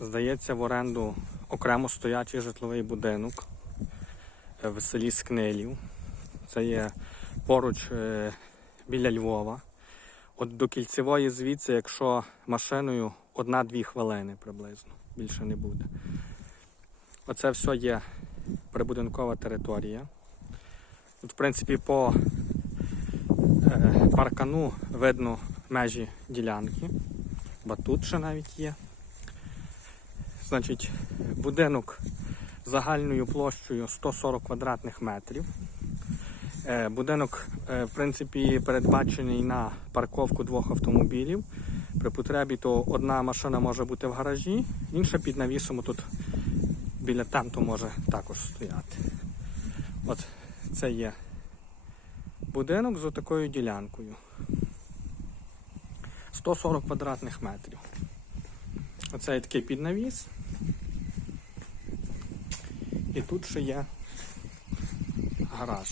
Здається, в оренду окремо стоячий житловий будинок е, в селі Скнилів. Це є поруч е, біля Львова. От до кільцевої звідси, якщо машиною, одна-дві хвилини приблизно, більше не буде. Оце все є прибудинкова територія. Тут, в принципі, по е, паркану видно межі ділянки. Батут ще навіть є. Значить, будинок загальною площею 140 квадратних метрів. Е, Будинок, е, в принципі, передбачений на парковку двох автомобілів. При потребі то одна машина може бути в гаражі, інша під навісом тут біля тенту може також стояти. От це є будинок з такою ділянкою. 140 квадратних метрів. Оце є такий піднавіс. І тут ще є гараж.